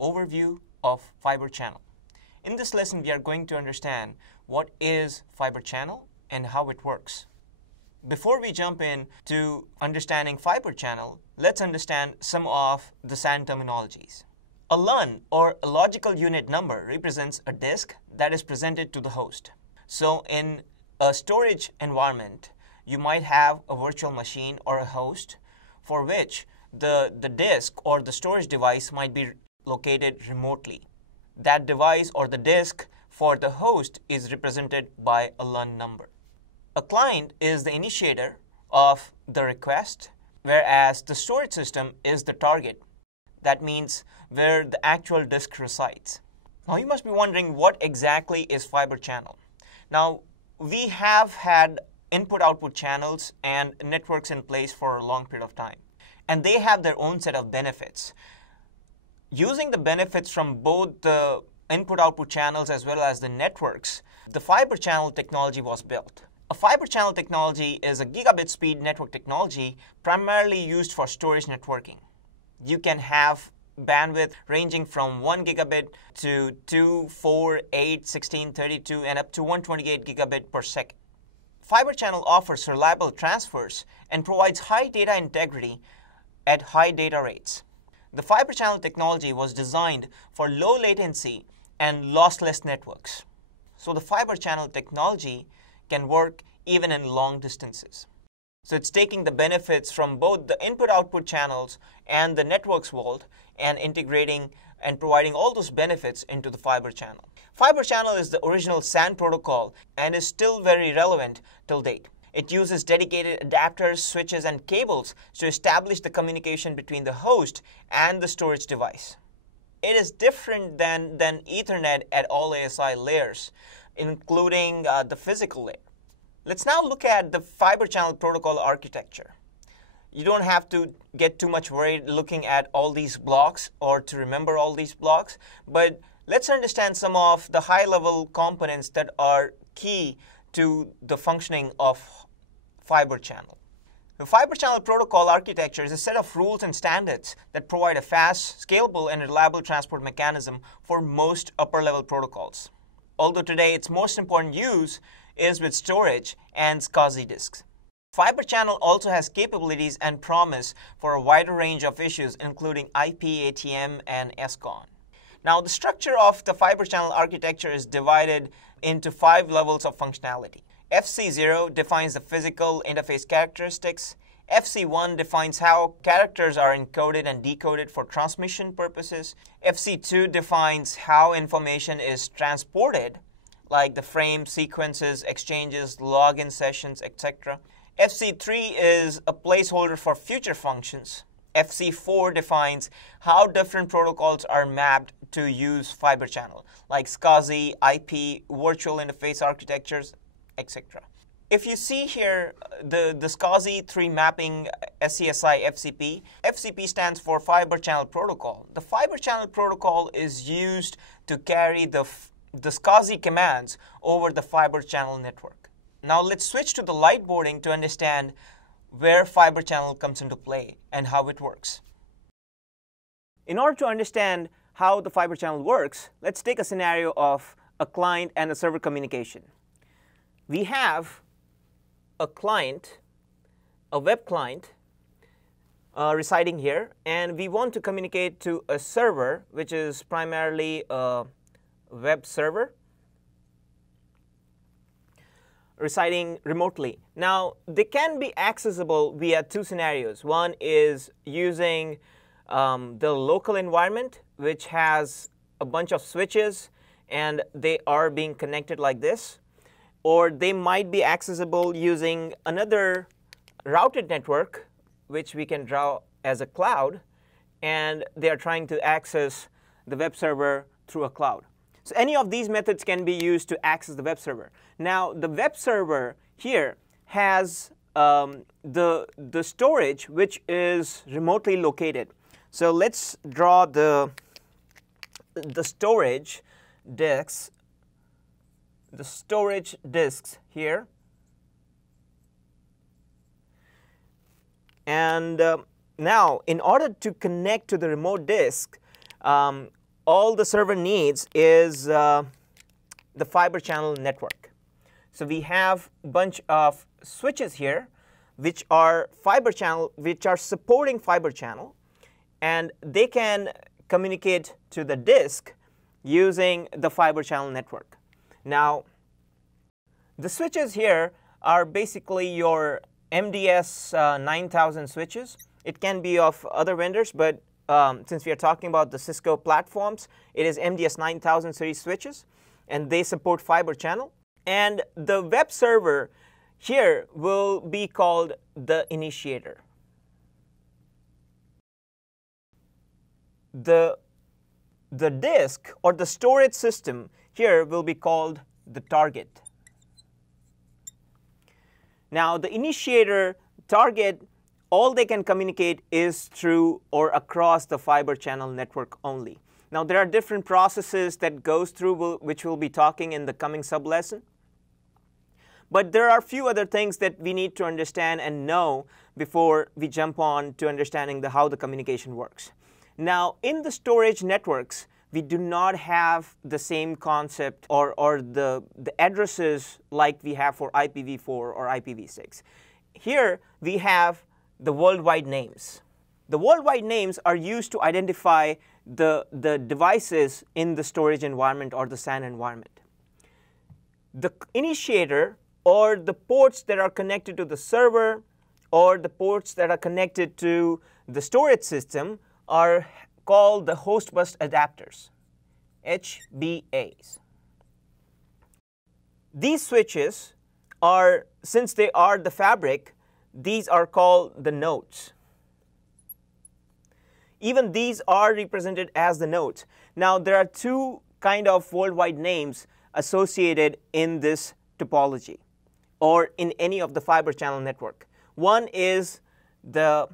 overview of fiber channel. In this lesson, we are going to understand what is fiber channel and how it works. Before we jump in to understanding fiber channel, let's understand some of the SAN terminologies. A LUN, or a logical unit number, represents a disk that is presented to the host. So in a storage environment, you might have a virtual machine or a host for which the disk or the storage device might be located remotely. That device or the disk for the host is represented by a LUN number. A client is the initiator of the request, whereas the storage system is the target. That means where the actual disk resides. Now you must be wondering, what exactly is fiber channel? Now we have had input-output channels and networks in place for a long period of time, and they have their own set of benefits. Using the benefits from both the input-output channels as well as the networks, the fiber channel technology was built. A fiber channel technology is a gigabit speed network technology primarily used for storage networking. You can have bandwidth ranging from 1 gigabit to 2, 4, 8, 16, 32, and up to 128 gigabit per second. Fiber channel offers reliable transfers and provides high data integrity at high data rates. The fiber channel technology was designed for low latency and lossless networks. So the fiber channel technology can work even in long distances. So it's taking the benefits from both the input-output channels and the networks world and integrating and providing all those benefits into the fiber channel. Fiber channel is the original SAN protocol and is still very relevant till date. It uses dedicated adapters, switches, and cables to establish the communication between the host and the storage device. It is different than Ethernet at all ASI layers, including the physical layer. Let's now look at the fiber channel protocol architecture. You don't have to get too much worried looking at all these blocks or to remember all these blocks, but let's understand some of the high-level components that are key to the functioning of fiber channel. The fiber channel protocol architecture is a set of rules and standards that provide a fast, scalable, and reliable transport mechanism for most upper-level protocols. Although today its most important use is with storage and SCSI disks. Fiber channel also has capabilities and promise for a wider range of issues, including IP, ATM, and SCON. Now, the structure of the fiber channel architecture is divided into 5 levels of functionality. FC0 defines the physical interface characteristics. FC1 defines how characters are encoded and decoded for transmission purposes. FC2 defines how information is transported, like the frame, sequences, exchanges, login sessions, etc. FC3 is a placeholder for future functions. FC4 defines how different protocols are mapped to use fiber channel, like SCSI, IP, virtual interface architectures, etc. If you see here the SCSI 3 mapping SCSI FCP, FCP stands for Fiber Channel Protocol. The Fiber Channel Protocol is used to carry the SCSI commands over the fiber channel network. Now let's switch to the light boarding to understand where fiber channel comes into play and how it works. In order to understand how the fiber channel works, let's take a scenario of a client and a server communication. We have a client, a web client, residing here, and we want to communicate to a server, which is primarily a web server residing remotely. Now, they can be accessible via 2 scenarios. One is using the local environment, which has a bunch of switches, and they are being connected like this. Or they might be accessible using another routed network, which we can draw as a cloud, and they are trying to access the web server through a cloud. So any of these methods can be used to access the web server. Now, the web server here has the storage, which is remotely located. So let's draw the storage disks, here. And now, in order to connect to the remote disk, all the server needs is the fiber channel network. So we have a bunch of switches here which are fiber channel, which are supporting fiber channel, and they can communicate to the disk using the fiber channel network. Now, the switches here are basically your MDS 9000 switches. It can be of other vendors, but since we are talking about the Cisco platforms, it is MDS 9000 series switches, and they support fiber channel. And the web server here will be called the initiator. The disk or the storage system here will be called the target. Now, the initiator, target, all they can communicate is through or across the fiber channel network only. Now, there are different processes that goes through which we'll be talking in the coming sub-lesson. But there are a few other things that we need to understand and know before we jump on to understanding how the communication works. Now, in the storage networks, we do not have the same concept or the addresses like we have for IPv4 or IPv6. Here, we have the worldwide names. The worldwide names are used to identify the devices in the storage environment or the SAN environment. The initiator, or the ports that are connected to the server, or the ports that are connected to the storage system, are called the host bus adapters, HBAs. These switches are, since they are the fabric, these are called the nodes. Even these are represented as the nodes. Now, there are two kind of worldwide names associated in this topology or in any of the fiber channel network. One is the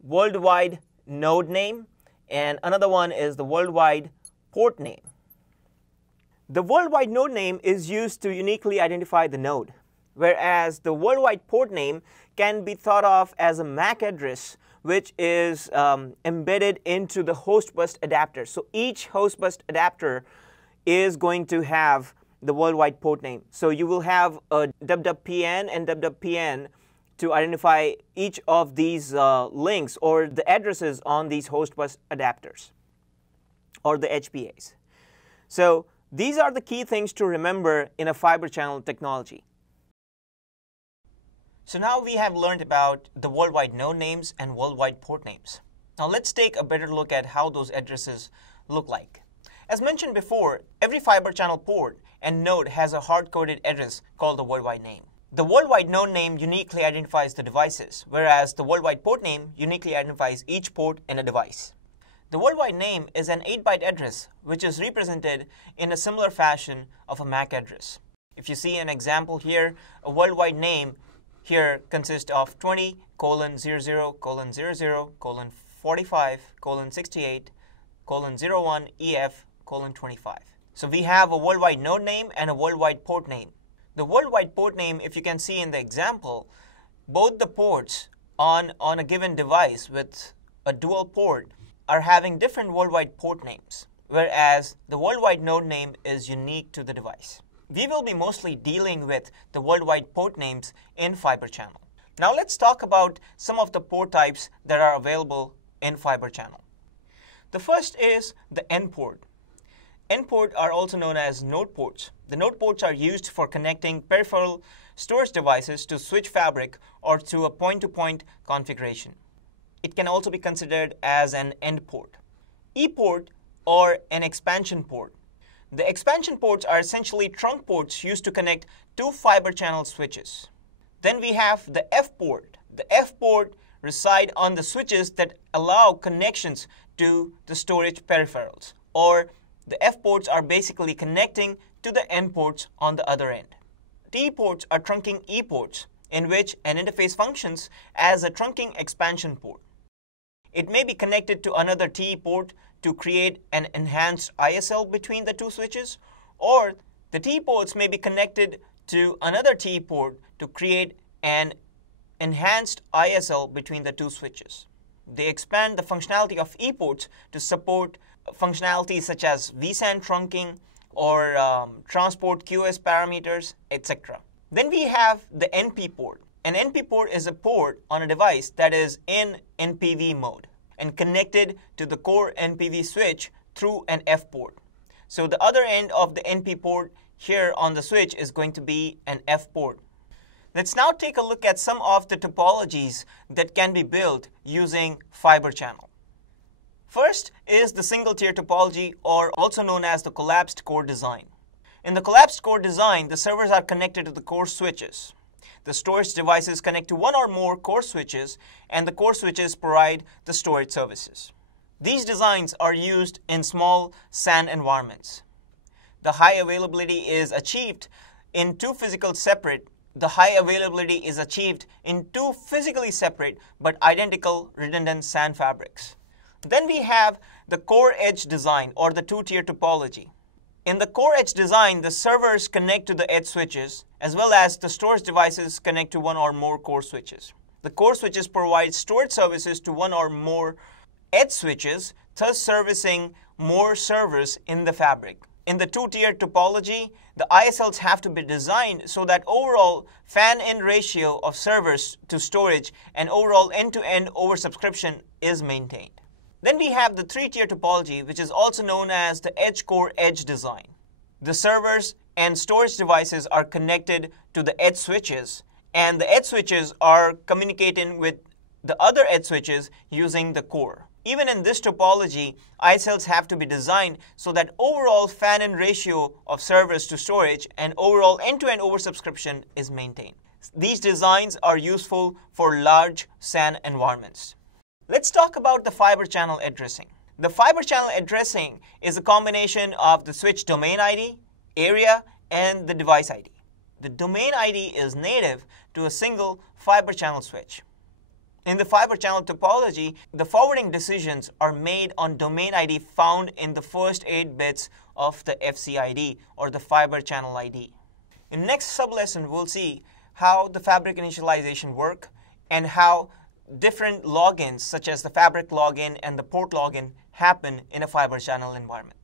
worldwide node name, and another one is the worldwide port name. The worldwide node name is used to uniquely identify the node, whereas the worldwide port name can be thought of as a MAC address which is embedded into the host bus adapter. So each host bus adapter is going to have the worldwide port name. So you will have a WWPN and WWPN to identify each of these links or the addresses on these host bus adapters or the HBAs. So these are the key things to remember in a fiber channel technology. So now we have learned about the worldwide node names and worldwide port names. Now let's take a better look at how those addresses look like. As mentioned before, every fiber channel port and node has a hard-coded address called the worldwide name. The worldwide node name uniquely identifies the devices, whereas the worldwide port name uniquely identifies each port in a device. The worldwide name is an 8-byte address which is represented in a similar fashion of a MAC address. If you see an example here, a worldwide name here consists of 20:00:00:45:68:01EF:25. So we have a worldwide node name and a worldwide port name. The worldwide port name, if you can see in the example, both the ports on a given device with a dual port are having different worldwide port names, whereas the worldwide node name is unique to the device. We will be mostly dealing with the worldwide port names in fiber channel. Now let's talk about some of the port types that are available in fiber channel. The first is the N port. N port are also known as node ports. The node ports are used for connecting peripheral storage devices to switch fabric or to a point-to-point configuration. It can also be considered as an end port. E port or an expansion port. The expansion ports are essentially trunk ports used to connect two fiber channel switches. Then we have the F port. The F port reside on the switches that allow connections to the storage peripherals, or the F ports are basically connecting to the N ports on the other end. T ports are trunking E ports, in which an interface functions as a trunking expansion port. It may be connected to another TE port to create an enhanced ISL between the two switches, or the TE ports may be connected to another TE port to create an enhanced ISL between the two switches. They expand the functionality of E ports to support functionalities such as vSAN trunking or transport QoS parameters, etc. Then we have the NP port. An NP port is a port on a device that is in NPV mode and connected to the core NPV switch through an F port. So the other end of the NP port here on the switch is going to be an F port. Let's now take a look at some of the topologies that can be built using Fibre Channel. First is the single tier topology, or also known as the collapsed core design. In the collapsed core design, the servers are connected to the core switches. The storage devices connect to one or more core switches, and the core switches provide the storage services. These designs are used in small SAN environments. The high availability is achieved in two physically separate but identical redundant SAN fabrics. Then we have the core edge design, or the two-tier topology. In the core edge design, the servers connect to the edge switches, as well as the storage devices connect to one or more core switches. The core switches provide storage services to one or more edge switches, thus servicing more servers in the fabric. In the two-tier topology, the ISLs have to be designed so that overall fan-in ratio of servers to storage and overall end-to-end oversubscription is maintained. Then we have the three-tier topology, which is also known as the edge core edge design. The servers and storage devices are connected to the edge switches, and the edge switches are communicating with the other edge switches using the core. Even in this topology, ISLs have to be designed so that overall fan-in ratio of servers to storage and overall end-to-end oversubscription is maintained. These designs are useful for large SAN environments. Let's talk about the Fibre Channel addressing. The Fibre Channel addressing is a combination of the switch domain ID, area, and the device ID. The domain ID is native to a single Fibre Channel switch. In the Fibre Channel topology, the forwarding decisions are made on domain ID found in the first 8 bits of the FCID, or the Fibre Channel ID. In the next sublesson, we'll see how the fabric initialization work and how different logins, such as the fabric login and the port login, happen in a Fibre Channel environment.